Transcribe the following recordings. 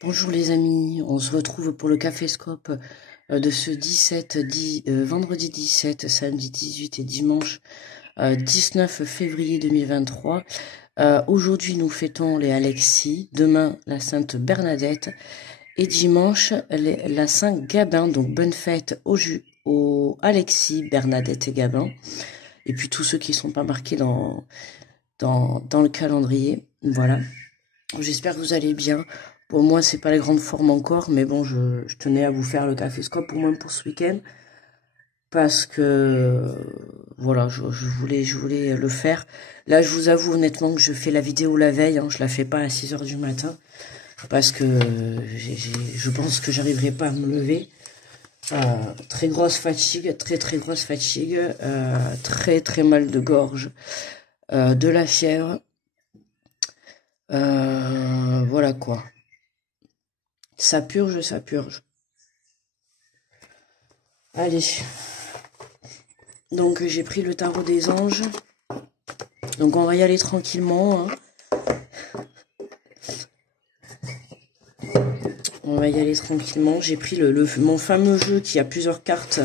Bonjour les amis, on se retrouve pour le Caféscope de ce vendredi 17, samedi 18 et dimanche 19 février 2023. Aujourd'hui nous fêtons les Alexis, demain la Sainte Bernadette et dimanche la Saint Gabin. Donc bonne fête aux Alexis, Bernadette et Gabin. Et puis tous ceux qui ne sont pas marqués dans le calendrier. Voilà. J'espère que vous allez bien. Pour moi, c'est pas la grande forme encore, mais bon, je tenais à vous faire le Caféscope au moins pour ce week-end. Parce que, voilà, je voulais le faire. Là, je vous avoue honnêtement que je fais la vidéo la veille, hein, je la fais pas à 6 h du matin. Parce que je pense que j'arriverai pas à me lever. Très grosse fatigue, très grosse fatigue. Très mal de gorge. De la fièvre. Voilà quoi. Ça purge, ça purge. Allez. Donc j'ai pris le tarot des anges. Donc on va y aller tranquillement. Hein. On va y aller tranquillement. J'ai pris mon fameux jeu qui a plusieurs cartes.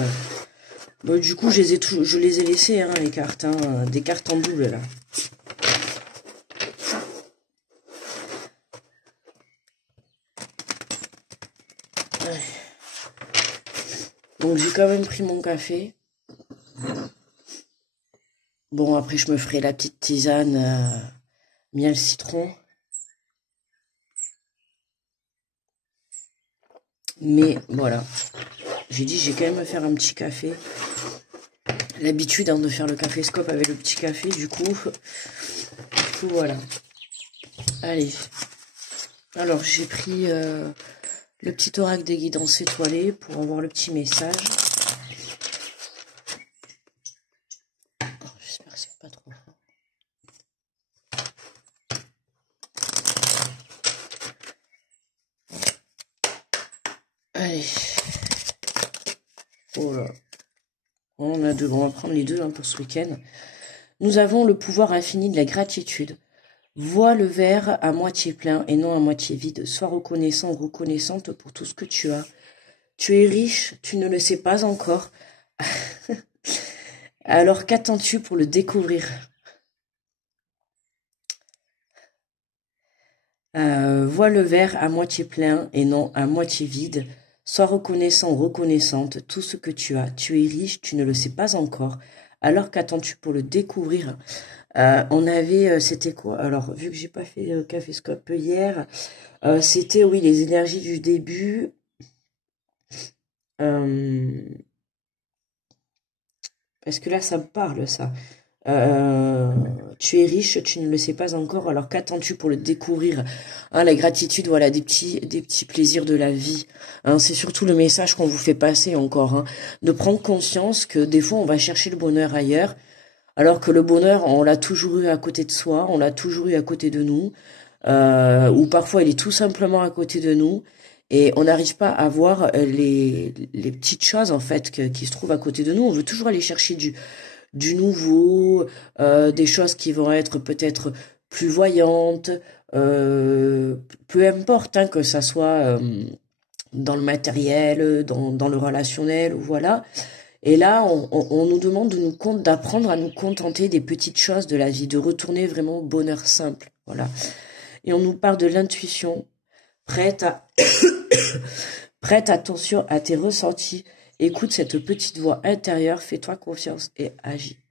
Bon, du coup je les ai laissées, hein, les cartes. Hein, des cartes en double là. Donc j'ai quand même pris mon café. Bon, après je me ferai la petite tisane miel citron. Mais voilà. J'ai dit, j'ai quand même me faire un petit café. L'habitude hein, de faire le Caféscope avec le petit café, du coup voilà. Allez. Alors, j'ai pris le petit oracle des guidances étoilées pour avoir le petit message. Oh, j'espère que c'est pas trop fort. Allez. Voilà. On va prendre les deux hein, pour ce week-end. Nous avons le pouvoir infini de la gratitude. Vois le verre à moitié plein et non à moitié vide. Sois reconnaissant ou reconnaissante pour tout ce que tu as. Tu es riche, tu ne le sais pas encore. Alors qu'attends-tu pour le découvrir? Vois le verre à moitié plein et non à moitié vide. Sois reconnaissant ou reconnaissante tout ce que tu as. Tu es riche, tu ne le sais pas encore. Alors qu'attends-tu pour le découvrir? On avait, c'était quoi? Alors, vu que j'ai pas fait le Caféscope hier, c'était, oui, les énergies du début. Parce que là, ça me parle, ça. Tu es riche, tu ne le sais pas encore, alors qu'attends-tu pour le découvrir? Hein, la gratitude, voilà, des petits plaisirs de la vie. Hein, c'est surtout le message qu'on vous fait passer encore, hein, de prendre conscience que des fois, on va chercher le bonheur ailleurs, alors que le bonheur, on l'a toujours eu à côté de soi, on l'a toujours eu à côté de nous, ou parfois il est tout simplement à côté de nous, et on n'arrive pas à voir les petites choses en fait qui se trouvent à côté de nous. On veut toujours aller chercher du nouveau, des choses qui vont être peut-être plus voyantes, peu importe hein, que ça soit dans le matériel, dans le relationnel, voilà. Et là, on nous demande d'apprendre à nous contenter des petites choses de la vie, de retourner vraiment au bonheur simple, voilà. Et on nous parle de l'intuition, prête attention à tes ressentis, écoute cette petite voix intérieure, fais-toi confiance et agis.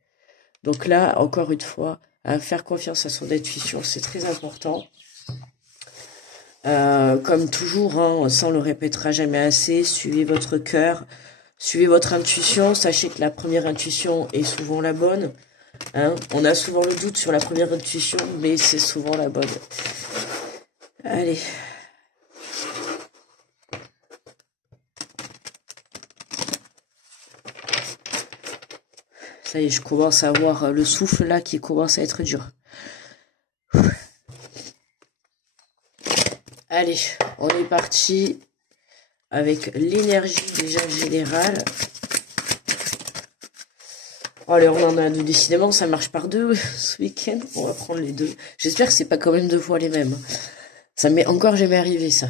Donc là, encore une fois, faire confiance à son intuition, c'est très important. Comme toujours, hein, ça on le répétera jamais assez, suivez votre cœur, suivez votre intuition, sachez que la première intuition est souvent la bonne. Hein. On a souvent le doute sur la première intuition, mais c'est souvent la bonne. Allez. Ça y est, je commence à avoir le souffle là qui commence à être dur. Allez, on est parti avec l'énergie déjà générale. Oh, allez, on en a deux. Décidément, ça marche par deux ce week-end. On va prendre les deux. J'espère que c'est pas quand même deux fois les mêmes. Ça m'est encore jamais arrivé, ça.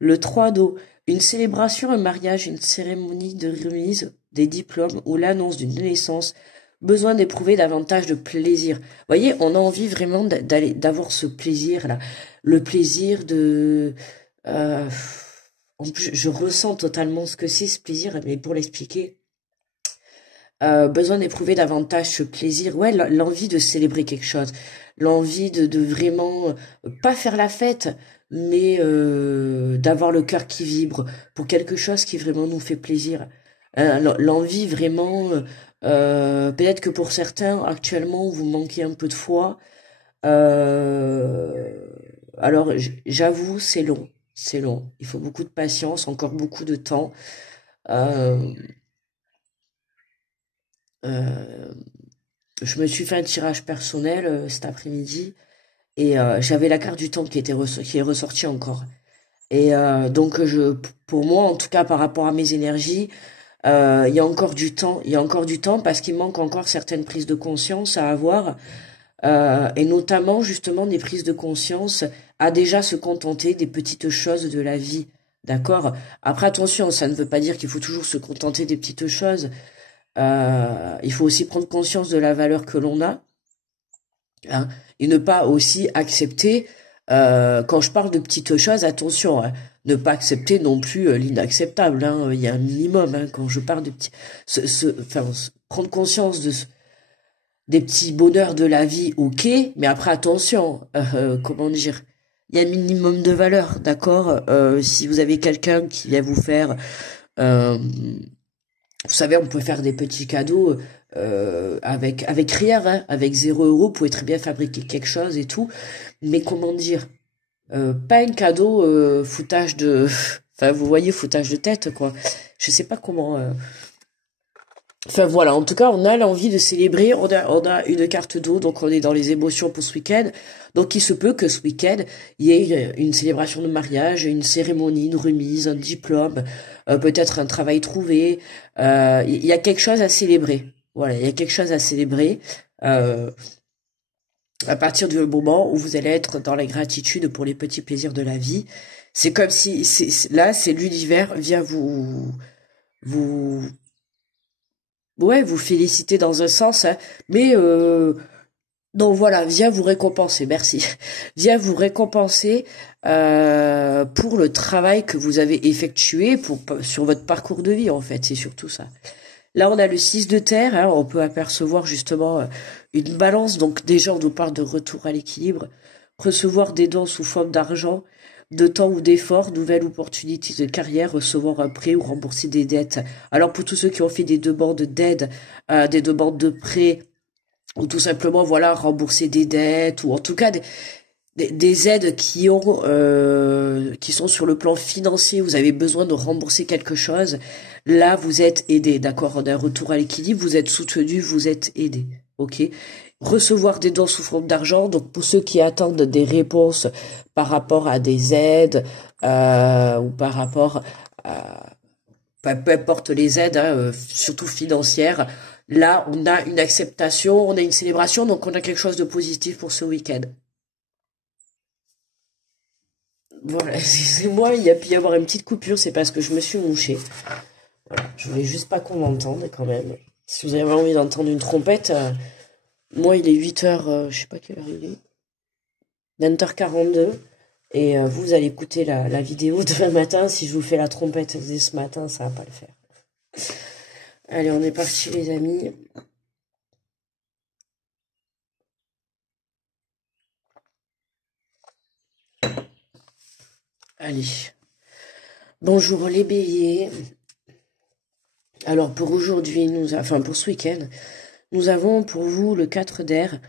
Le 3 d'eau. Une célébration, un mariage, une cérémonie de remise des diplômes ou l'annonce d'une naissance. Besoin d'éprouver davantage de plaisir. Vous voyez, on a envie vraiment d'avoir ce plaisir-là. Le plaisir de... euh, en plus, je ressens totalement ce que c'est ce plaisir, mais pour l'expliquer, besoin d'éprouver davantage ce plaisir, ouais, l'envie de célébrer quelque chose, l'envie de vraiment pas faire la fête, mais d'avoir le cœur qui vibre pour quelque chose qui vraiment nous fait plaisir. L'envie vraiment, peut-être que pour certains actuellement vous manquez un peu de foi. Euh, alors j'avoue c'est long, c'est long. Il faut beaucoup de patience, encore beaucoup de temps. Euh, euh, je me suis fait un tirage personnel cet après-midi et j'avais la carte du temps qui est ressortie encore. Et donc pour moi, en tout cas par rapport à mes énergies, il y a encore du temps. Il y a encore du temps parce qu'il manque encore certaines prises de conscience à avoir et notamment justement des prises de conscience à déjà se contenter des petites choses de la vie. D'accord? Après attention, ça ne veut pas dire qu'il faut toujours se contenter des petites choses. Il faut aussi prendre conscience de la valeur que l'on a, hein, et ne pas aussi accepter, quand je parle de petites choses, attention, hein, ne pas accepter non plus l'inacceptable, hein, il y a un minimum, hein, quand je parle de petits, prendre conscience des petits bonheurs de la vie, ok, mais après attention, comment dire, il y a un minimum de valeur, d'accord, si vous avez quelqu'un qui vient vous faire, euh, vous savez, on peut faire des petits cadeaux avec rien, hein, avec 0 € vous pouvez très bien fabriquer quelque chose et tout. Mais comment dire, pas un cadeau foutage de, enfin vous voyez foutage de tête quoi. Je sais pas comment. Enfin voilà, en tout cas, on a l'envie de célébrer, on a une carte d'eau, donc on est dans les émotions pour ce week-end. Donc il se peut que ce week-end, il y ait une célébration de mariage, une cérémonie, une remise, un diplôme, peut-être un travail trouvé. Il y a quelque chose à célébrer. Voilà, il y a quelque chose à célébrer. Euh, à partir du moment où vous allez être dans la gratitude pour les petits plaisirs de la vie, c'est comme si là, c'est l'univers vient vous ouais, vous féliciter dans un sens, hein, mais non, voilà, viens vous récompenser, merci. Viens vous récompenser pour le travail que vous avez effectué sur votre parcours de vie, en fait, c'est surtout ça. Là, on a le 6 de terre, hein, on peut apercevoir justement une balance, donc déjà on nous parle de retour à l'équilibre, recevoir des dons sous forme d'argent, de temps ou d'effort, nouvelle opportunité de carrière, recevoir un prêt ou rembourser des dettes. Alors pour tous ceux qui ont fait des demandes d'aide, des demandes de prêt, ou tout simplement voilà rembourser des dettes, ou en tout cas des aides qui sont sur le plan financier, vous avez besoin de rembourser quelque chose, là vous êtes aidé, d'accord, on a un retour à l'équilibre, vous êtes soutenu, vous êtes aidé, ok. Recevoir des dons sous forme d'argent, donc pour ceux qui attendent des réponses par rapport à des aides ou par rapport à peu importe les aides, hein, surtout financières, là on a une acceptation, on a une célébration, donc on a quelque chose de positif pour ce week-end. Voilà, c'est moi, il y a pu y avoir une petite coupure, c'est parce que je me suis mouchée. Voilà, je voulais juste pas qu'on m'entende quand même. Si vous avez envie d'entendre une trompette, moi il est 8h, je sais pas quelle heure il est, 20h42, et vous allez écouter la vidéo demain matin. Si je vous fais la trompette dès ce matin, ça va pas le faire. Allez, on est parti les amis. Allez. Bonjour les béliers. Alors pour aujourd'hui, pour ce week-end, nous avons pour vous le 4 d'air.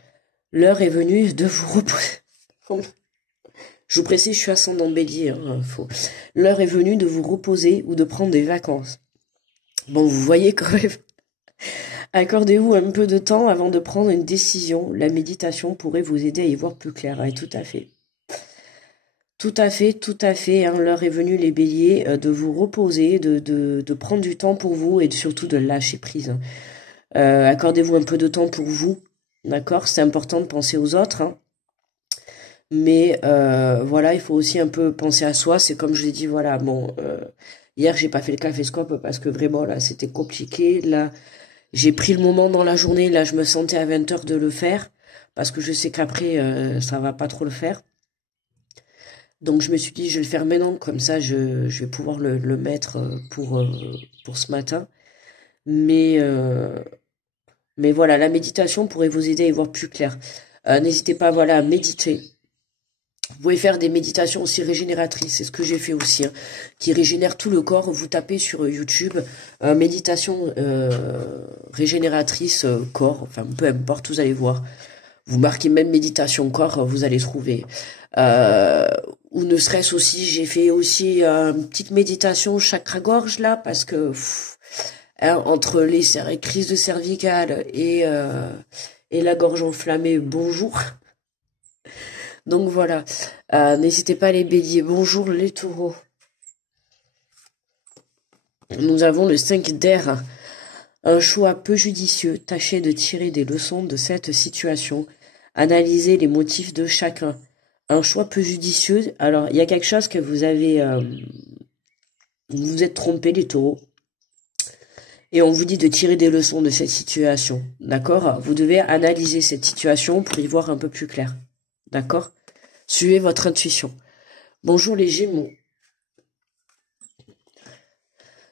L'heure est venue de vous reposer. Je vous précise, je suis ascendant bélier. Hein, L'heure est venue de vous reposer ou de prendre des vacances. Bon, vous voyez quand même. Accordez-vous un peu de temps avant de prendre une décision. La méditation pourrait vous aider à y voir plus clair. Ouais, tout à fait. Tout à fait, tout à fait. Hein, l'heure est venue, les béliers, de vous reposer, de prendre du temps pour vous et surtout de lâcher prise. Hein. Accordez-vous un peu de temps pour vous, d'accord? C'est important de penser aux autres. Hein. Mais voilà, il faut aussi un peu penser à soi. C'est comme je l'ai dit, voilà, bon, hier j'ai pas fait le caféscope parce que vraiment là c'était compliqué. Là, j'ai pris le moment dans la journée, là je me sentais à 20h de le faire, parce que je sais qu'après ça va pas trop le faire. Donc je me suis dit je vais le faire maintenant, comme ça je vais pouvoir le mettre pour ce matin. Mais, euh, mais voilà, la méditation pourrait vous aider à y voir plus clair. N'hésitez pas, voilà, à méditer. Vous pouvez faire des méditations aussi régénératrices, c'est ce que j'ai fait aussi, hein, qui régénère tout le corps. Vous tapez sur YouTube méditation régénératrice corps, enfin peu importe, vous allez voir. Vous marquez même méditation corps, vous allez trouver. Euh, ou ne serait-ce aussi, j'ai fait aussi une petite méditation chakra-gorge là, parce que hein, entre les crises de cervicales et la gorge enflammée, bonjour. Donc voilà, n'hésitez pas les béliers, bonjour les taureaux. Nous avons le 5 d'air, un choix peu judicieux, tâchez de tirer des leçons de cette situation, analysez les motifs de chacun. Un choix peu judicieux, alors il y a quelque chose que vous avez, vous vous êtes trompé les taureaux, et on vous dit de tirer des leçons de cette situation, d'accord? Vous devez analyser cette situation pour y voir un peu plus clair, d'accord? Suivez votre intuition. Bonjour les Gémeaux.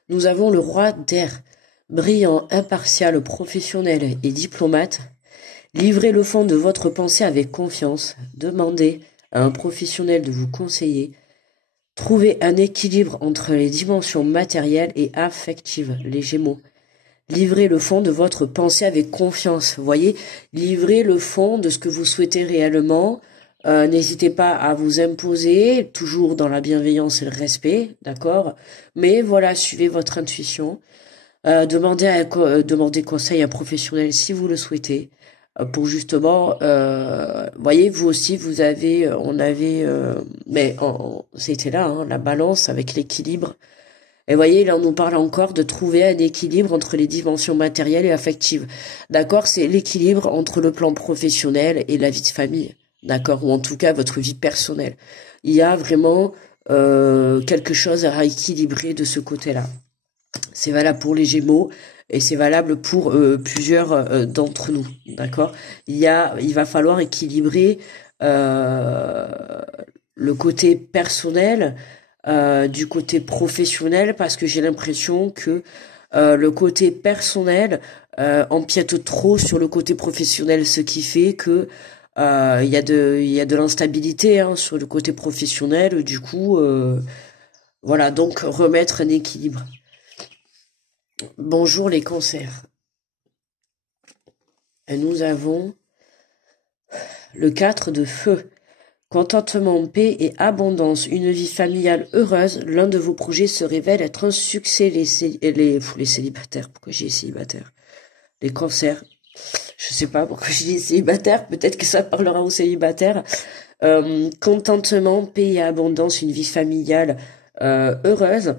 Nous avons le roi d'air, brillant, impartial, professionnel et diplomate. Livrez le fond de votre pensée avec confiance. Demandez à un professionnel de vous conseiller. Trouvez un équilibre entre les dimensions matérielles et affectives, les Gémeaux. Livrez le fond de votre pensée avec confiance. Voyez, livrez le fond de ce que vous souhaitez réellement. N'hésitez pas à vous imposer, toujours dans la bienveillance et le respect, d'accord? Mais voilà, suivez votre intuition. Demandez conseil à un professionnel si vous le souhaitez. Pour justement, voyez, vous aussi, vous avez, on avait, c'était là, hein, la balance avec l'équilibre. Et voyez, là, on nous parle encore de trouver un équilibre entre les dimensions matérielles et affectives. D'accord? C'est l'équilibre entre le plan professionnel et la vie de famille. D'accord? Ou en tout cas, votre vie personnelle. Il y a vraiment quelque chose à rééquilibrer de ce côté-là. C'est valable pour les Gémeaux et c'est valable pour plusieurs d'entre nous. D'accord? Il va falloir équilibrer le côté personnel du côté professionnel, parce que j'ai l'impression que le côté personnel empiète trop sur le côté professionnel, ce qui fait que il y a de l'instabilité hein, sur le côté professionnel. Du coup, voilà, donc remettre un équilibre. Bonjour les cancers. Et nous avons le 4 de feu. Contentement, paix et abondance, une vie familiale heureuse, l'un de vos projets se révèle être un succès. Les célibataires, pourquoi j'ai célibataire? Les cancers, je sais pas pourquoi j'ai dit célibataire, peut-être que ça parlera aux célibataires. Contentement, paix et abondance, une vie familiale heureuse.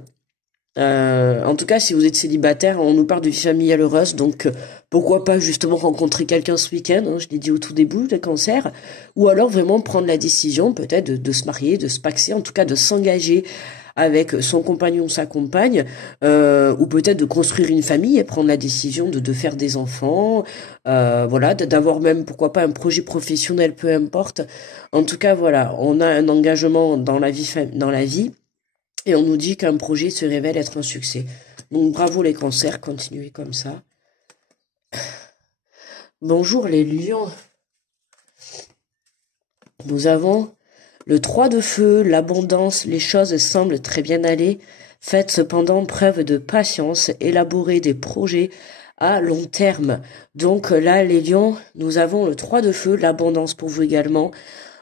En tout cas, si vous êtes célibataire, on nous parle de vie familiale heureuse, donc pourquoi pas justement rencontrer quelqu'un ce week-end, hein, je l'ai dit au tout début, le cancer, ou alors vraiment prendre la décision peut-être de se marier, de se paxer, en tout cas de s'engager avec son compagnon ou sa compagne, ou peut-être de construire une famille et prendre la décision de faire des enfants, voilà, d'avoir même, pourquoi pas, un projet professionnel, peu importe. En tout cas, voilà, on a un engagement dans la vie, et on nous dit qu'un projet se révèle être un succès. Donc bravo les cancers, continuez comme ça. Bonjour les lions. Nous avons le 3 de feu, l'abondance, les choses semblent très bien aller. Faites cependant preuve de patience, élaborez des projets à long terme. Donc là les lions, nous avons le 3 de feu, l'abondance pour vous également.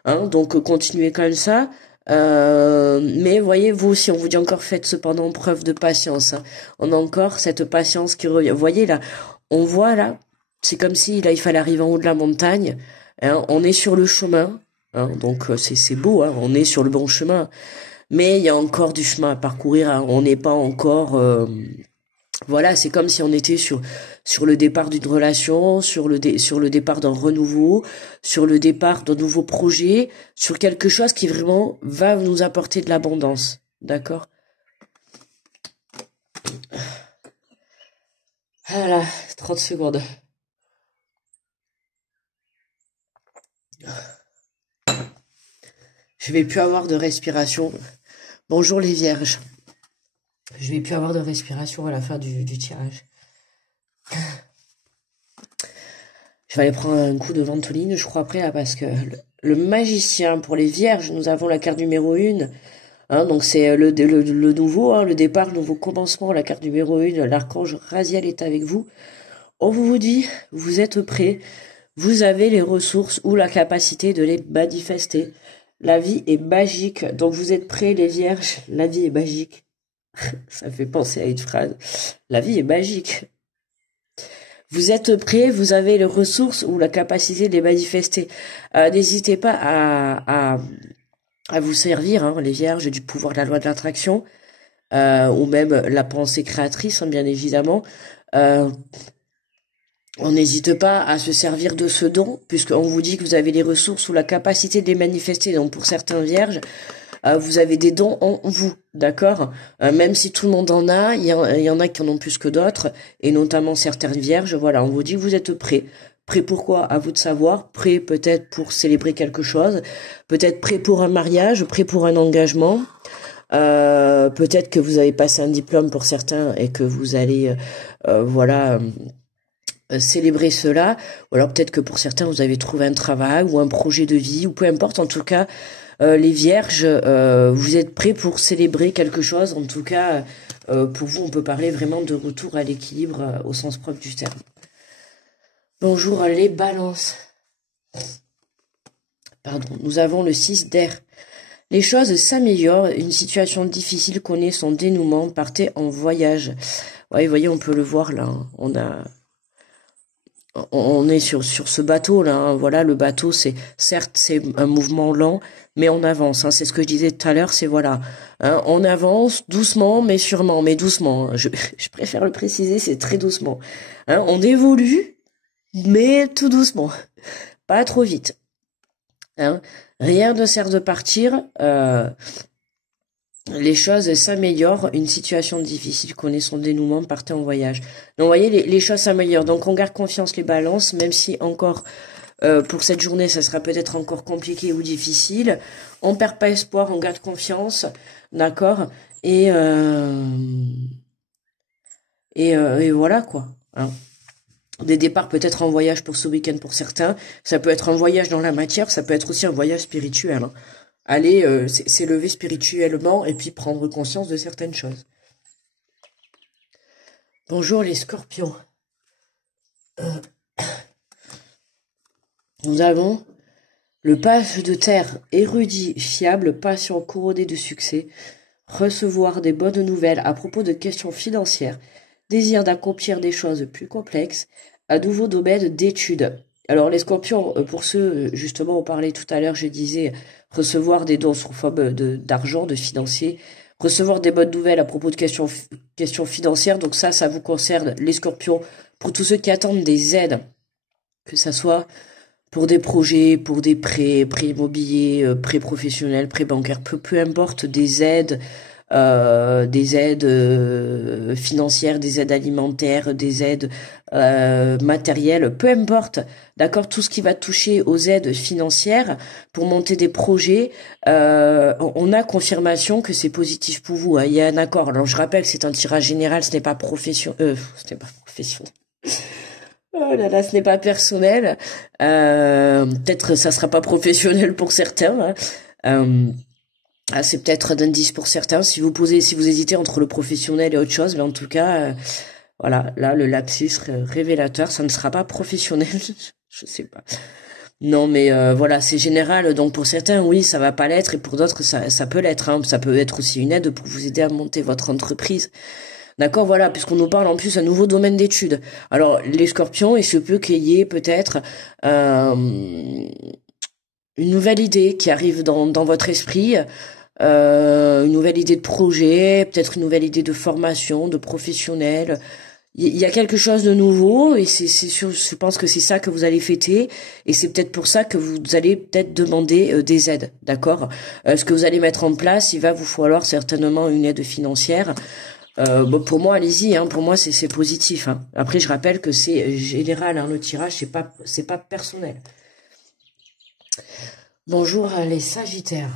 Hein, donc continuez comme ça. Mais voyez, vous aussi, on vous dit encore, faites cependant preuve de patience. Hein. On a encore cette patience qui revient. Vous voyez là, on voit là, c'est comme si là il fallait arriver en haut de la montagne. Hein, on est sur le chemin, hein, donc c'est beau. Hein, on est sur le bon chemin, mais il y a encore du chemin à parcourir. Hein, on n'est pas encore Voilà, c'est comme si on était sur le départ d'une relation, sur le départ d'un renouveau, sur le départ d'un nouveau projet, sur quelque chose qui vraiment va nous apporter de l'abondance. D'accord? Voilà, 30 secondes. Je vais plus avoir de respiration. Bonjour les vierges. Je vais plus avoir de respiration à la fin du tirage. Je vais aller prendre un coup de ventoline, je crois, après, là, parce que le magicien, pour les vierges, nous avons la carte numéro 1. Hein, donc c'est le nouveau, hein, le départ, le nouveau commencement, la carte numéro 1, l'archange Raziel est avec vous. On vous dit, vous êtes prêts, vous avez les ressources ou la capacité de les manifester. La vie est magique, donc vous êtes prêts les vierges, la vie est magique. Ça fait penser à une phrase. La vie est magique. Vous êtes prêts, vous avez les ressources ou la capacité de les manifester. N'hésitez pas à vous servir, hein, les vierges, du pouvoir de la loi de l'attraction, ou même la pensée créatrice, hein, bien évidemment. On n'hésite pas à se servir de ce don, puisqu'on vous dit que vous avez les ressources ou la capacité de les manifester. Donc pour certains vierges, vous avez des dons en vous, d'accord? Même si tout le monde en a, il y en a qui en ont plus que d'autres, et notamment certaines vierges. Voilà, on vous dit que vous êtes prêts. Prêt pour quoi? À vous de savoir. Prêt peut-être pour célébrer quelque chose, peut-être prêt pour un mariage, prêt pour un engagement. Peut-être que vous avez passé un diplôme pour certains et que vous allez, célébrer cela. Ou alors peut-être que pour certains vous avez trouvé un travail ou un projet de vie, ou peu importe. En tout cas, les vierges, vous êtes prêts pour célébrer quelque chose. En tout cas, pour vous, on peut parler vraiment de retour à l'équilibre au sens propre du terme. Bonjour les balances. Pardon, nous avons le 6 d'air. Les choses s'améliorent, une situation difficile connaît son dénouement, partez en voyage. Ouais, vous voyez, on peut le voir là, on est sur ce bateau là, hein. Voilà, le bateau, c'est un mouvement lent, mais on avance, hein. C'est ce que je disais tout à l'heure, c'est voilà, hein, on avance doucement, mais sûrement, mais doucement, hein. Je préfère le préciser, c'est très doucement, hein. On évolue, mais tout doucement, pas trop vite, hein. Rien ne sert de partir, les choses s'améliorent, une situation difficile connaît son dénouement, partez en voyage. Donc vous voyez, les choses s'améliorent, donc on garde confiance les balances, même si encore pour cette journée ça sera peut-être encore compliqué ou difficile, on perd pas espoir, on garde confiance, d'accord, et voilà quoi, hein. Des départs peut-être en voyage pour ce week-end pour certains, ça peut être un voyage dans la matière, ça peut être aussi un voyage spirituel, hein. Aller s'élever spirituellement et puis prendre conscience de certaines choses. Bonjour les scorpions. Nous avons le page de terre, érudit, fiable, patient, couronné de succès, recevoir des bonnes nouvelles à propos de questions financières, désir d'accomplir des choses plus complexes, à nouveau domaine d'études. Alors les scorpions, pour ceux, justement, on parlait tout à l'heure, je disais, recevoir des dons sous forme d'argent, de financier, recevoir des bonnes nouvelles à propos de questions financières, donc ça vous concerne les scorpions, pour tous ceux qui attendent des aides, que ça soit pour des projets, pour des prêts immobiliers, prêts professionnels, prêts bancaires, peu importe, des aides financières, des aides alimentaires, des aides matérielles, peu importe, d'accord, tout ce qui va toucher aux aides financières pour monter des projets, on a confirmation que c'est positif pour vous, hein, il y a un accord. Alors je rappelle que c'est un tirage général, ce n'est pas professionnel. Oh là là, ce n'est pas personnel. Peut-être ça sera pas professionnel pour certains, hein. C'est peut-être d'indice pour certains. Si vous hésitez entre le professionnel et autre chose, mais en tout cas, voilà, là le lapsus révélateur, ça ne sera pas professionnel. Je sais pas. Non, mais voilà, c'est général. Donc pour certains, oui, ça va pas l'être, et pour d'autres, ça peut l'être, hein. Ça peut être aussi une aide pour vous aider à monter votre entreprise. D'accord, voilà, puisqu'on nous parle en plus d'un nouveau domaine d'études. Alors, les scorpions, il se peut qu'il y ait peut-être une nouvelle idée qui arrive dans votre esprit, une nouvelle idée de projet, peut-être une nouvelle idée de formation, de professionnel. Il y a quelque chose de nouveau et c'est sûr, je pense que c'est ça que vous allez fêter et c'est peut-être pour ça que vous allez peut-être demander des aides, d'accord? Ce que vous allez mettre en place, il va vous falloir certainement une aide financière. Bon, pour moi, allez-y, hein, pour moi c'est positif. Hein. Après, je rappelle que c'est général, hein, le tirage, c'est pas personnel. Bonjour les Sagittaires.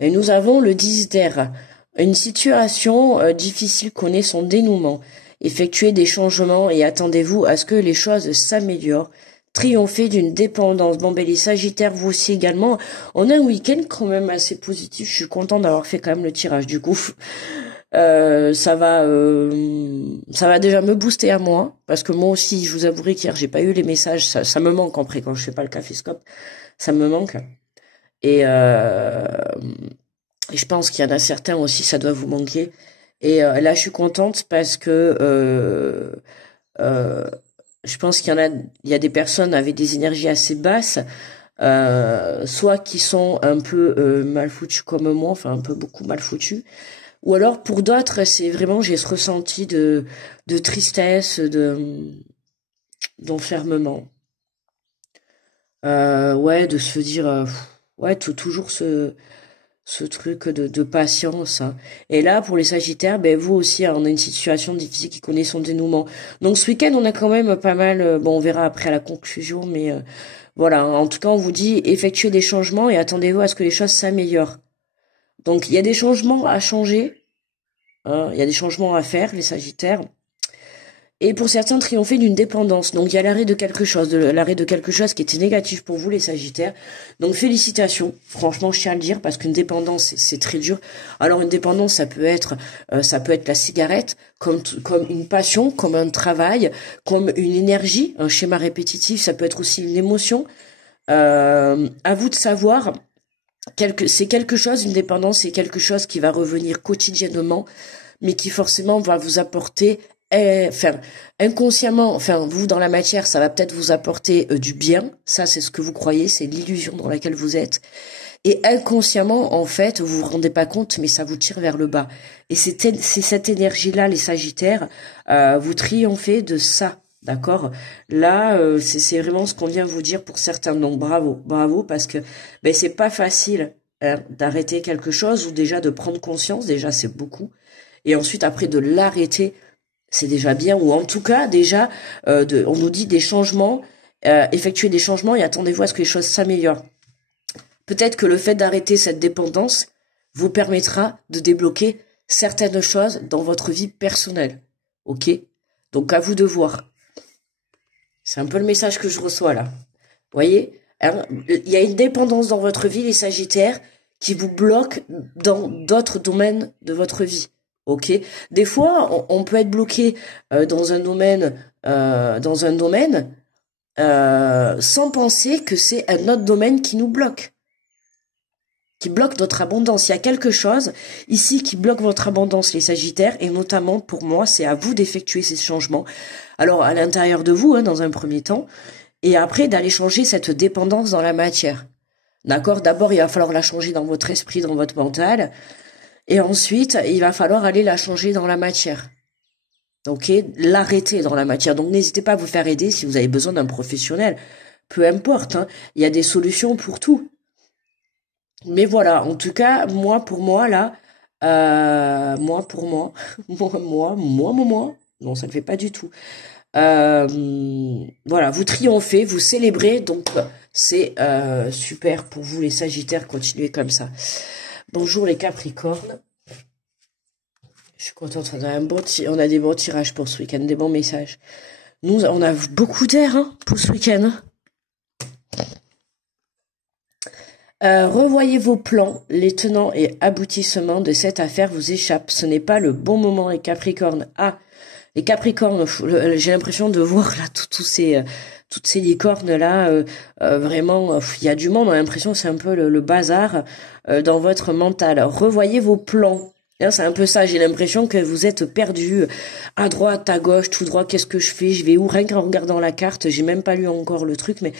Et nous avons le 10 d'air. Une situation difficile connaît son dénouement. Effectuez des changements et attendez-vous à ce que les choses s'améliorent. Triompher d'une dépendance. Bon, ben les Sagittaires, vous aussi également. On a un week-end quand même assez positif. Je suis content d'avoir fait quand même le tirage du coup. Ça va déjà me booster à moi parce que moi aussi, je vous avouerai qu'hier j'ai pas eu les messages. Ça me manque après quand je fais pas le caféscope. Ça me manque. Et je pense qu'il y en a certains aussi, ça doit vous manquer. Et là, je suis contente parce que euh, je pense il y a des personnes avec des énergies assez basses, soit qui sont un peu mal foutues comme moi, enfin un peu beaucoup mal foutues, ou alors pour d'autres, c'est vraiment j'ai ce ressenti de tristesse, d'enfermement. Ouais, de se dire, ouais, toujours ce truc de patience. Hein. Et là, pour les Sagittaires, ben vous aussi, hein, on a une situation difficile qui connaît son dénouement. Donc ce week-end, on a quand même pas mal, bon, on verra après à la conclusion, mais voilà, hein. En tout cas, on vous dit, effectuez des changements et attendez-vous à ce que les choses s'améliorent. Donc il y a des changements à changer, hein, il y a des changements à faire, les Sagittaires. Et pour certains, triompher d'une dépendance. Donc, il y a l'arrêt de quelque chose, qui était négatif pour vous, les Sagittaires. Donc, félicitations. Franchement, je tiens à le dire, parce qu'une dépendance, c'est très dur. Alors, une dépendance, ça peut être la cigarette, comme une passion, comme un travail, comme une énergie, un schéma répétitif. Ça peut être aussi une émotion. À vous de savoir, c'est quelque chose, une dépendance, c'est quelque chose qui va revenir quotidiennement, mais qui forcément va vous apporter enfin, inconsciemment, enfin, vous, dans la matière, ça va peut-être vous apporter du bien. Ça, c'est ce que vous croyez, c'est l'illusion dans laquelle vous êtes. Et inconsciemment, en fait, vous vous rendez pas compte, mais ça vous tire vers le bas. Et c'est cette énergie-là, les Sagittaires, vous triomphez de ça. D'accord? Là, c'est vraiment ce qu'on vient vous dire pour certains. Donc, bravo, parce que ben, c'est pas facile hein, d'arrêter quelque chose ou déjà de prendre conscience. Déjà, c'est beaucoup. Et ensuite, après, de l'arrêter, c'est déjà bien, ou en tout cas déjà, on nous dit des changements, effectuer des changements et attendez-vous à ce que les choses s'améliorent. Peut-être que le fait d'arrêter cette dépendance vous permettra de débloquer certaines choses dans votre vie personnelle. Ok? Donc à vous de voir. C'est un peu le message que je reçois là. Vous voyez? Il y a une dépendance dans votre vie, les Sagittaires, qui vous bloque dans d'autres domaines de votre vie. Ok. Des fois, on peut être bloqué dans un domaine, sans penser que c'est un autre domaine qui nous bloque, qui bloque notre abondance. Il y a quelque chose ici qui bloque votre abondance, les Sagittaires, et notamment pour moi, c'est à vous d'effectuer ces changements. Alors à l'intérieur de vous, hein, dans un premier temps, et après d'aller changer cette dépendance dans la matière. D'accord? D'abord, il va falloir la changer dans votre esprit, dans votre mental. Et ensuite, il va falloir aller la changer dans la matière. Ok, l'arrêter dans la matière. Donc n'hésitez pas à vous faire aider si vous avez besoin d'un professionnel. Peu importe, hein, il y a des solutions pour tout. Mais voilà, en tout cas, moi pour moi là, moi pour moi, moi, non ça ne fait pas du tout. Voilà, vous triomphez, vous célébrez, donc c'est super pour vous les Sagittaires, continuez comme ça. Bonjour les Capricornes. Je suis contente, on a des bons tirages pour ce week-end, des bons messages. Nous, on a beaucoup d'air hein, pour ce week-end. Revoyez vos plans, les tenants et aboutissements de cette affaire vous échappent. Ce n'est pas le bon moment, les Capricornes. Ah, les Capricornes, j'ai l'impression de voir là toutes ces licornes là. Vraiment, il y a du monde. On a l'impression que c'est un peu le bazar dans votre mental. Revoyez vos plans. Hein, c'est un peu ça, j'ai l'impression que vous êtes perdu à droite, à gauche, tout droit, qu'est-ce que je fais? Je vais où? Rien qu'en regardant la carte, j'ai même pas lu encore le truc, mais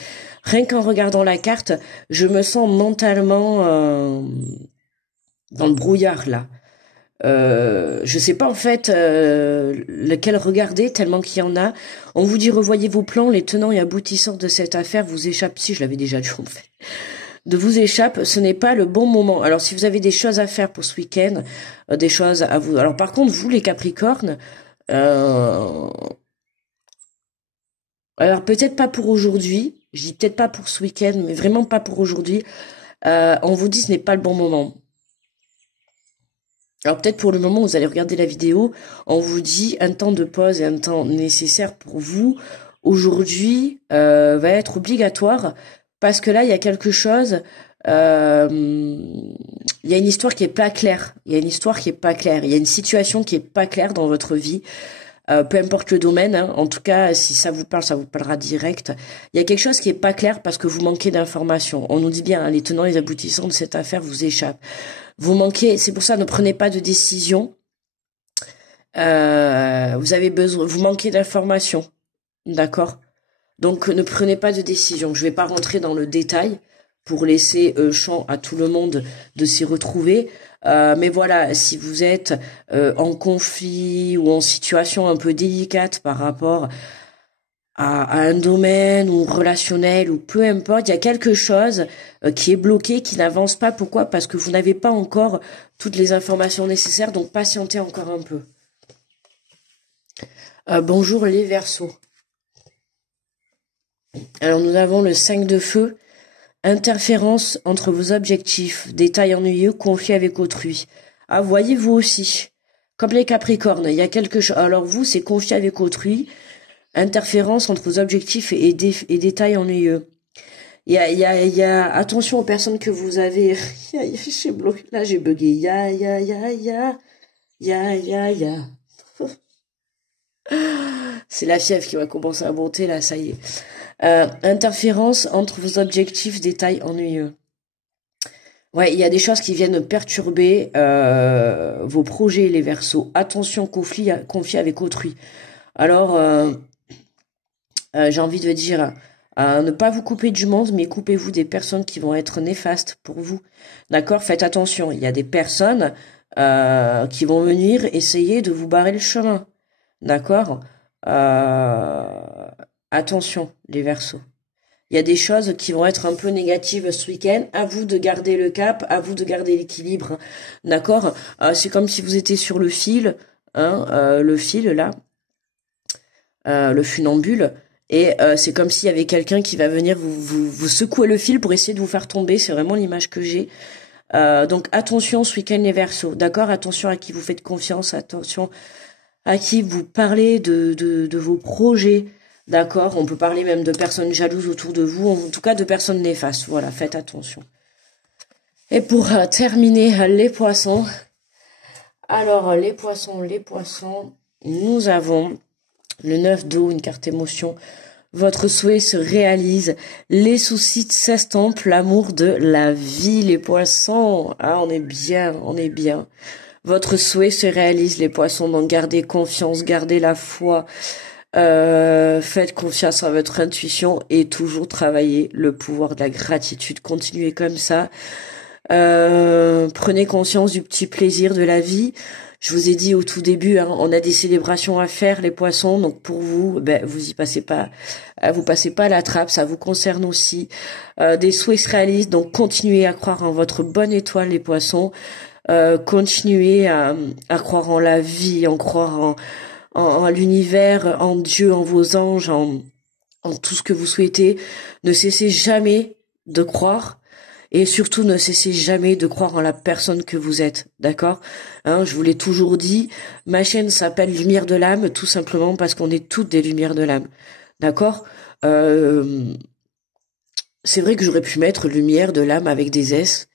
rien qu'en regardant la carte, je me sens mentalement dans le brouillard là. Je sais pas en fait lequel regarder tellement qu'il y en a. On vous dit revoyez vos plans, les tenants et aboutissants de cette affaire vous échappent. Si je l'avais déjà lu en fait. De vous échappe, ce n'est pas le bon moment. Alors si vous avez des choses à faire pour ce week-end, des choses à vous. Alors par contre vous les Capricornes, euh, alors peut-être pas pour aujourd'hui. Je dis peut-être pas pour ce week-end, mais vraiment pas pour aujourd'hui. On vous dit ce n'est pas le bon moment. Alors peut-être pour le moment où vous allez regarder la vidéo, on vous dit un temps de pause et un temps nécessaire pour vous. Aujourd'hui va être obligatoire parce que là il y a quelque chose, il y a une histoire qui est pas claire. Il y a une histoire qui est pas claire. Il y a une situation qui est pas claire dans votre vie. Peu importe le domaine, hein. En tout cas, si ça vous parle, ça vous parlera direct. Il y a quelque chose qui est pas clair parce que vous manquez d'informations. On nous dit bien, hein, les tenants et les aboutissants de cette affaire vous échappent. Vous manquez, c'est pour ça, ne prenez pas de décision. Vous avez besoin, vous manquez d'informations, d'accord? Donc ne prenez pas de décision. Je vais pas rentrer dans le détail pour laisser champ à tout le monde de s'y retrouver. Mais voilà, si vous êtes en conflit ou en situation un peu délicate par rapport à un domaine ou relationnel ou peu importe, il y a quelque chose qui est bloqué, qui n'avance pas. Pourquoi? Parce que vous n'avez pas encore toutes les informations nécessaires, donc patientez encore un peu. Bonjour les Verseaux. Alors nous avons le 5 de feu. Interférence entre vos objectifs, détails ennuyeux, conflit avec autrui. Ah, voyez-vous aussi. Comme les Capricornes, il y a quelque chose. Alors vous, c'est conflit avec autrui, interférence entre vos objectifs et détails ennuyeux. Il y a, attention aux personnes que vous avez. J'ai bloqué, là j'ai bugué. C'est la fièvre qui va commencer à monter là, ça y est. Interférence entre vos objectifs, détails ennuyeux. Ouais, il y a des choses qui viennent perturber vos projets, les Verseaux. Attention, conflit avec autrui. Alors, j'ai envie de dire, ne pas vous couper du monde, mais coupez-vous des personnes qui vont être néfastes pour vous. D'accord? Faites attention. Il y a des personnes qui vont venir essayer de vous barrer le chemin. D'accord? Attention, les Verseaux. Il y a des choses qui vont être un peu négatives ce week-end. À vous de garder le cap, à vous de garder l'équilibre. D'accord? C'est comme si vous étiez sur le fil, hein, le fil là, le funambule. Et c'est comme s'il y avait quelqu'un qui va venir vous secouer le fil pour essayer de vous faire tomber. C'est vraiment l'image que j'ai. Donc attention ce week-end les Verseaux. D'accord? Attention à qui vous faites confiance. Attention à qui vous parlez de vos projets. D'accord, on peut parler même de personnes jalouses autour de vous, en tout cas de personnes néfastes. Voilà, faites attention. Et pour terminer, les poissons. Alors, les poissons, nous avons le 9 d'eau, une carte émotion. Votre souhait se réalise, les soucis s'estompent, l'amour de la vie, les poissons. Ah, on est bien, on est bien. Votre souhait se réalise, les poissons, donc gardez confiance, gardez la foi. Faites confiance à votre intuition et toujours travailler le pouvoir de la gratitude. Continuez comme ça. Prenez conscience du petit plaisir de la vie. Je vous ai dit au tout début, hein, on a des célébrations à faire, les poissons. Donc pour vous, vous passez pas à la trappe. Ça vous concerne aussi. Des souhaits se réalisent. Donc continuez à croire en votre bonne étoile, les poissons. Continuez à croire en la vie, en croire en l'univers, en Dieu, en vos anges, en tout ce que vous souhaitez. Ne cessez jamais de croire et surtout ne cessez jamais de croire en la personne que vous êtes, d'accord? Hein, je vous l'ai toujours dit, ma chaîne s'appelle Lumière de l'âme tout simplement parce qu'on est toutes des lumières de l'âme, d'accord? C'est vrai que j'aurais pu mettre Lumière de l'âme avec des S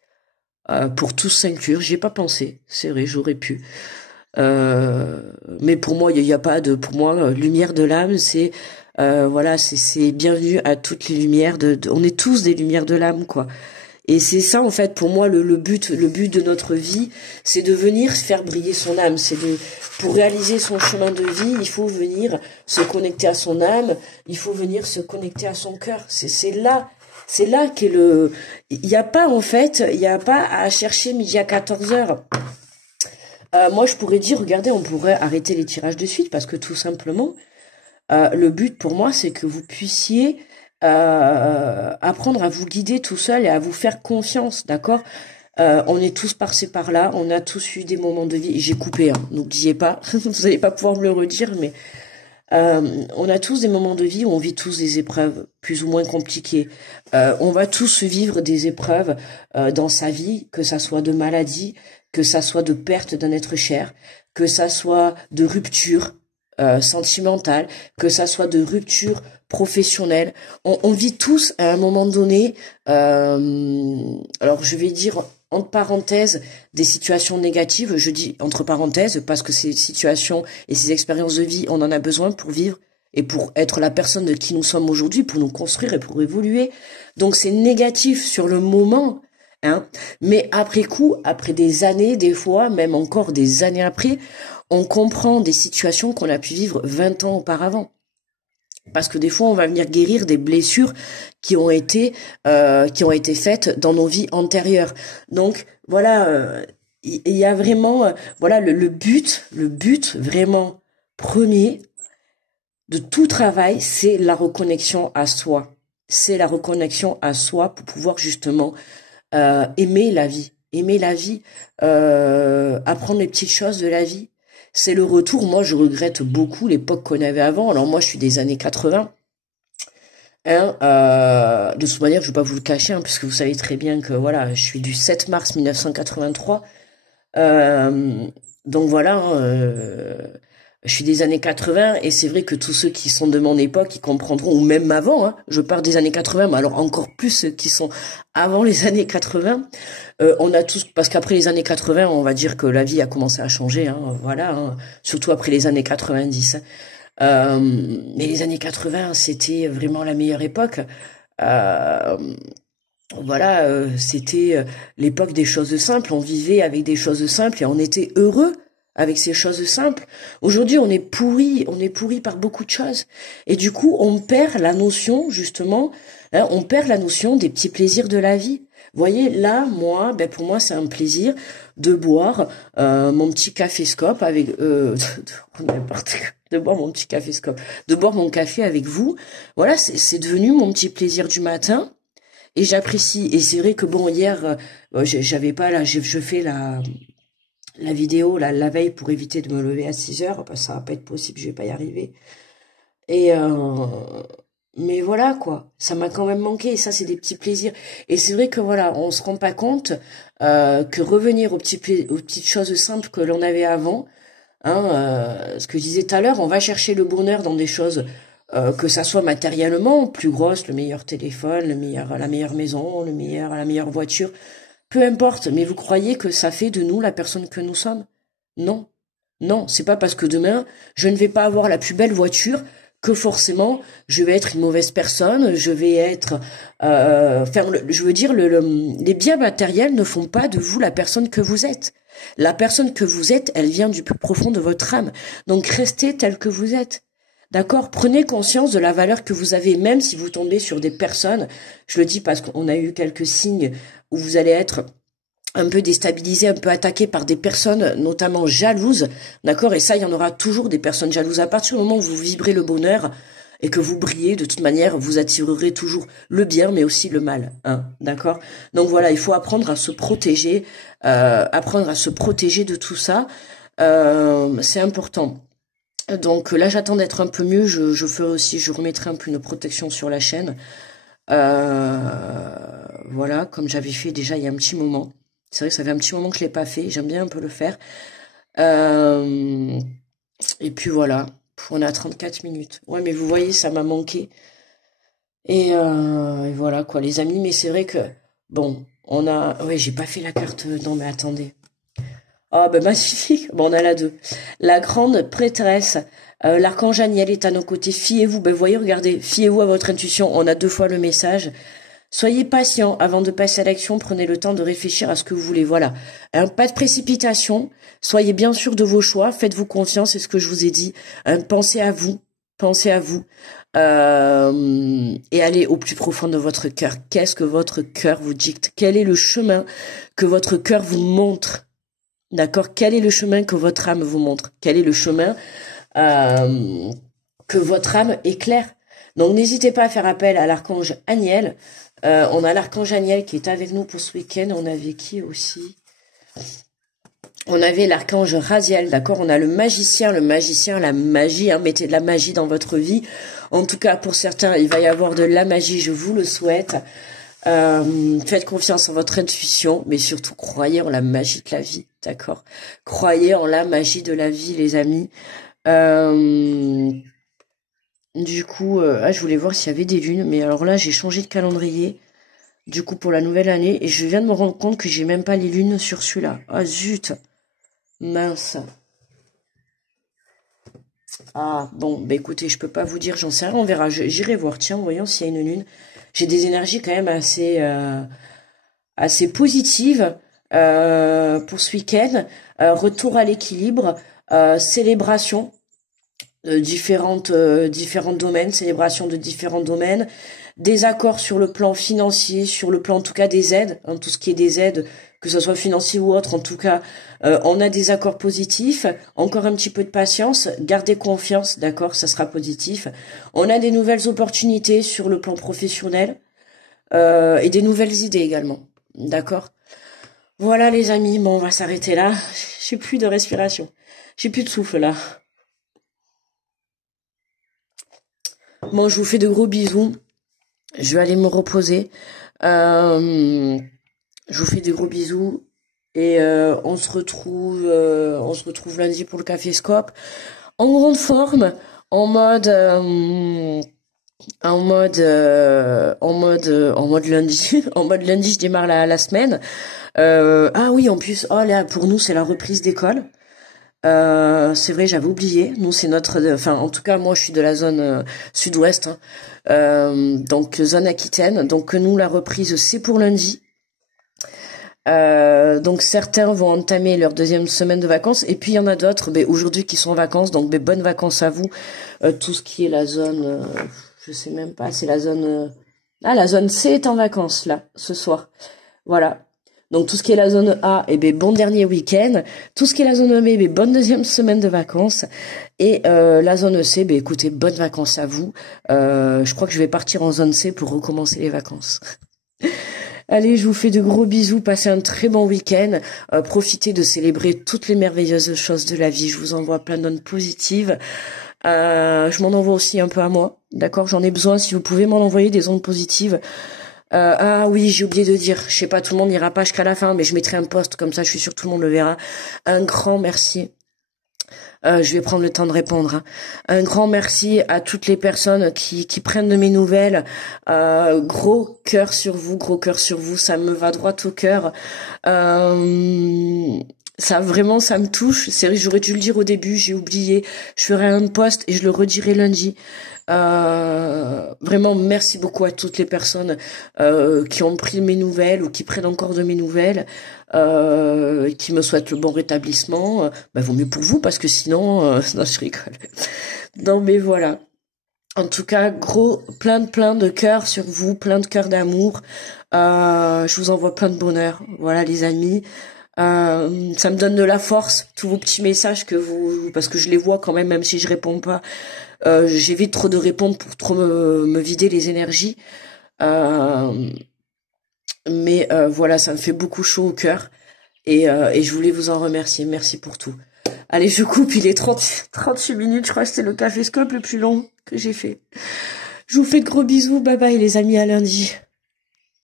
pour tous s'inclure, j'y ai pas pensé, c'est vrai, j'aurais pu. Mais pour moi, il y a pas de, pour moi, lumière de l'âme, c'est voilà, c'est bienvenue à toutes les lumières on est tous des lumières de l'âme, quoi. Et c'est ça, en fait, pour moi, le but de notre vie, c'est de venir faire briller son âme. Pour réaliser son chemin de vie, il faut venir se connecter à son âme, il faut venir se connecter à son cœur. C'est là qu'est il n'y a pas, en fait, il n'y a pas à chercher midi à 14 heures. Moi, je pourrais dire, regardez, on pourrait arrêter les tirages de suite parce que tout simplement, le but pour moi, c'est que vous puissiez apprendre à vous guider tout seul et à vous faire confiance, d'accord? On est tous passés par là, on a tous eu des moments de vie. J'ai coupé, hein, n'oubliez pas, vous n'allez pas pouvoir me le redire, mais on a tous des moments de vie où on vit tous des épreuves plus ou moins compliquées. On va tous vivre des épreuves dans sa vie, que ça soit de maladie, que ça soit de perte d'un être cher, que ça soit de rupture sentimentale, que ça soit de rupture professionnelle. On vit tous à un moment donné, alors je vais dire entre parenthèses, des situations négatives, je dis entre parenthèses, parce que ces situations et ces expériences de vie, on en a besoin pour vivre et pour être la personne de qui nous sommes aujourd'hui, pour nous construire et pour évoluer. Donc c'est négatif sur le moment, hein, mais après coup, après des années, des fois, même encore des années après, on comprend des situations qu'on a pu vivre 20 ans auparavant. Parce que des fois, on va venir guérir des blessures qui ont été faites dans nos vies antérieures. Donc voilà, il y a vraiment voilà le but vraiment premier de tout travail, c'est la reconnexion à soi. C'est la reconnexion à soi pour pouvoir justement aimer la vie, apprendre les petites choses de la vie. C'est le retour. Moi, je regrette beaucoup l'époque qu'on avait avant. Alors moi, je suis des années 80. Hein, de toute manière, je ne vais pas vous le cacher, hein, puisque vous savez très bien que voilà, je suis du 7 mars 1983. Donc voilà, je suis des années 80 et c'est vrai que tous ceux qui sont de mon époque, ils comprendront, ou même avant, hein, je pars des années 80, mais alors encore plus ceux qui sont avant les années 80, on a tous, parce qu'après les années 80, on va dire que la vie a commencé à changer, hein, voilà, hein, surtout après les années 90. Mais les années 80, c'était vraiment la meilleure époque. Voilà, c'était l'époque des choses simples, on vivait avec des choses simples et on était heureux avec ces choses simples. Aujourd'hui, on est pourri par beaucoup de choses. Et du coup, on perd la notion, justement, hein, on perd la notion des petits plaisirs de la vie. Vous voyez, là, moi, ben pour moi, c'est un plaisir de boire mon petit café scope avec de boire mon petit café scope, de boire mon café avec vous. Voilà, c'est devenu mon petit plaisir du matin. Et j'apprécie. Et c'est vrai que bon, hier, j'avais pas là, je fais la vidéo la veille pour éviter de me lever à 6 heures, parce que ça va pas être possible, je vais pas y arriver. Et mais voilà quoi, ça m'a quand même manqué, et ça c'est des petits plaisirs. Et c'est vrai que voilà, on se rend pas compte que revenir aux petites choses simples que l'on avait avant, hein, ce que je disais tout à l'heure, on va chercher le bonheur dans des choses que ça soit matériellement, plus grosse, le meilleur téléphone, la meilleure maison, la meilleure voiture, peu importe, mais vous croyez que ça fait de nous la personne que nous sommes? Non. Non, c'est pas parce que demain, je ne vais pas avoir la plus belle voiture que forcément, je vais être une mauvaise personne, je vais être... je veux dire, les biens matériels ne font pas de vous la personne que vous êtes. La personne que vous êtes, elle vient du plus profond de votre âme. Donc, restez tel que vous êtes. D'accord? Prenez conscience de la valeur que vous avez, même si vous tombez sur des personnes, je le dis parce qu'on a eu quelques signes où vous allez être un peu déstabilisé, un peu attaqué par des personnes notamment jalouses, d'accord? Et ça, il y en aura toujours des personnes jalouses. À partir du moment où vous vibrez le bonheur et que vous brillez, de toute manière, vous attirerez toujours le bien, mais aussi le mal, hein, d'accord? Donc voilà, il faut apprendre à se protéger, de tout ça. C'est important. Donc là, j'attends d'être un peu mieux. Je ferai aussi, je remettrai un peu une protection sur la chaîne. Voilà, comme j'avais fait déjà il y a un petit moment. C'est vrai que ça fait un petit moment que je l'ai pas fait. J'aime bien un peu le faire. Et puis voilà, on est à 34 minutes. Ouais, mais vous voyez, ça m'a manqué. Et voilà quoi, les amis. Mais c'est vrai que bon, on a. Ouais, j'ai pas fait la carte. Non, mais attendez. Ah ben magnifique, bon on a la 2. La grande prêtresse, l'archange Aniel est à nos côtés, fiez-vous, ben voyez, regardez, fiez-vous à votre intuition, on a 2 fois le message, Soyez patient avant de passer à l'action, prenez le temps de réfléchir à ce que vous voulez. Voilà, pas de précipitation, soyez bien sûr de vos choix, faites-vous confiance, c'est ce que je vous ai dit. Pensez à vous, pensez à vous. Et allez au plus profond de votre cœur. Qu'est-ce que votre cœur vous dicte? Quel est le chemin que votre cœur vous montre? D'accord? Quel est le chemin que votre âme vous montre? Quel est le chemin que votre âme éclaire? Donc n'hésitez pas à faire appel à l'archange Aniel. On a l'archange Aniel qui est avec nous pour ce week-end. On avait qui aussi? On avait l'archange Raziel, d'accord? On a le magicien, la magie, hein, mettez de la magie dans votre vie. En tout cas, pour certains, il va y avoir de la magie, je vous le souhaite. Faites confiance en votre intuition, mais surtout croyez en la magie de la vie, d'accord? Croyez en la magie de la vie, les amis. Du coup, je voulais voir s'il y avait des lunes, mais alors là, j'ai changé de calendrier, du coup, pour la nouvelle année, et je viens de me rendre compte que j'ai même pas les lunes sur celui-là. Ah, zut! Mince. Ah, bon, bah écoutez, je peux pas vous dire, j'en sais rien, on verra. J'irai voir, tiens, voyons s'il y a une lune. J'ai des énergies quand même assez positives pour ce week-end. Retour à l'équilibre, célébration de différents domaines, célébration de différents domaines, des accords sur le plan financier, sur le plan en tout cas des aides, hein, tout ce qui est des aides, que ce soit financier ou autre, en tout cas, on a des accords positifs, encore un petit peu de patience, gardez confiance, d'accord, ça sera positif. On a des nouvelles opportunités sur le plan professionnel et des nouvelles idées également, d'accord. Voilà les amis, bon on va s'arrêter là, j'ai plus de respiration, j'ai plus de souffle là. Bon, je vous fais de gros bisous. Je vais aller me reposer. Je vous fais des gros bisous. Et on se retrouve lundi pour le Café Scope. En grande forme, en mode lundi. En mode lundi, je démarre la semaine. Ah oui, en plus, oh là, pour nous, c'est la reprise d'école. C'est vrai, j'avais oublié. Nous, c'est enfin, en tout cas, moi, je suis de la zone sud-ouest, hein. Donc zone Aquitaine. Donc nous, la reprise, c'est pour lundi. Donc certains vont entamer leur deuxième semaine de vacances, et puis il y en a d'autres, aujourd'hui qui sont en vacances. Donc bonnes vacances à vous. Tout ce qui est la zone, je sais même pas, c'est la zone. La zone C est en vacances là, ce soir. Voilà. Donc tout ce qui est la zone A, bon dernier week-end. Tout ce qui est la zone B, bonne deuxième semaine de vacances. Et la zone C, écoutez, bonnes vacances à vous. Je crois que je vais partir en zone C pour recommencer les vacances. Allez, je vous fais de gros bisous, passez un très bon week-end. Profitez de célébrer toutes les merveilleuses choses de la vie. Je vous envoie plein d'ondes positives. Je m'en envoie aussi un peu à moi. D'accord, j'en ai besoin. Si vous pouvez m'en envoyer des ondes positives. Ah oui, j'ai oublié de dire, je sais pas, tout le monde n'ira pas jusqu'à la fin, mais je mettrai un post, comme ça je suis sûre que tout le monde le verra. Un grand merci. Je vais prendre le temps de répondre, hein. Un grand merci à toutes les personnes qui prennent de mes nouvelles. Gros cœur sur vous, ça me va droit au cœur. Ça vraiment, ça me touche. C'est vrai, j'aurais dû le dire au début, j'ai oublié. Je ferai un post et je le redirai lundi. Vraiment, merci beaucoup à toutes les personnes qui ont pris mes nouvelles ou qui prennent encore de mes nouvelles, qui me souhaitent le bon rétablissement. Vaut mieux pour vous, parce que sinon, non, je rigole. Non, mais voilà. En tout cas, plein de cœur sur vous, plein de cœur d'amour. Je vous envoie plein de bonheur. Voilà, les amis. Ça me donne de la force, tous vos petits messages parce que je les vois quand même si je réponds pas. J'évite trop de répondre pour trop me vider les énergies. Mais voilà, ça me fait beaucoup chaud au cœur. Et je voulais vous en remercier. Merci pour tout. Allez, je coupe, il est 38 minutes. Je crois que c'est le Café Scope le plus long que j'ai fait. Je vous fais de gros bisous. Bye bye les amis, à lundi.